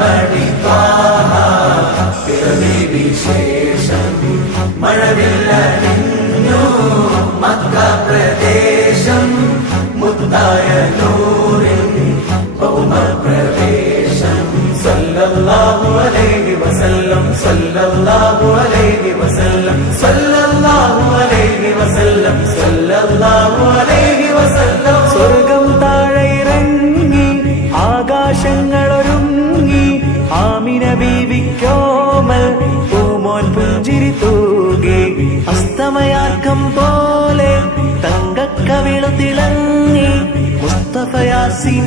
കൺമണി ത്വാഹ പിറവി വിശേഷം മഴവില്ലണിഞ്ഞു മക്ക പ്രദേശം മുത്തായ നൂറിൻ ഭൗമപ്രവേശം സല്ലല്ലാഹു അലൈഹി വസല്ലം സല്ലല്ലാഹു അലൈഹി വസല്ലം സല്ലല്ലാഹു അലൈഹി വസല്ലം സല്ലല്ലാഹു അലൈഹി വസല്ലം. സ്വർഗം താഴെ ഇറങ്ങി ആകാശങ്ങളൊരുങ്ങി ആമിന ബീവിക്കോമൽ പൂമോൻ പുഞ്ചിരി തൂകി അസ്തമയാർക്കം പോലെ തങ്കക്കവിളു തിളങ്ങി മുസ്തഫ യാസീൻ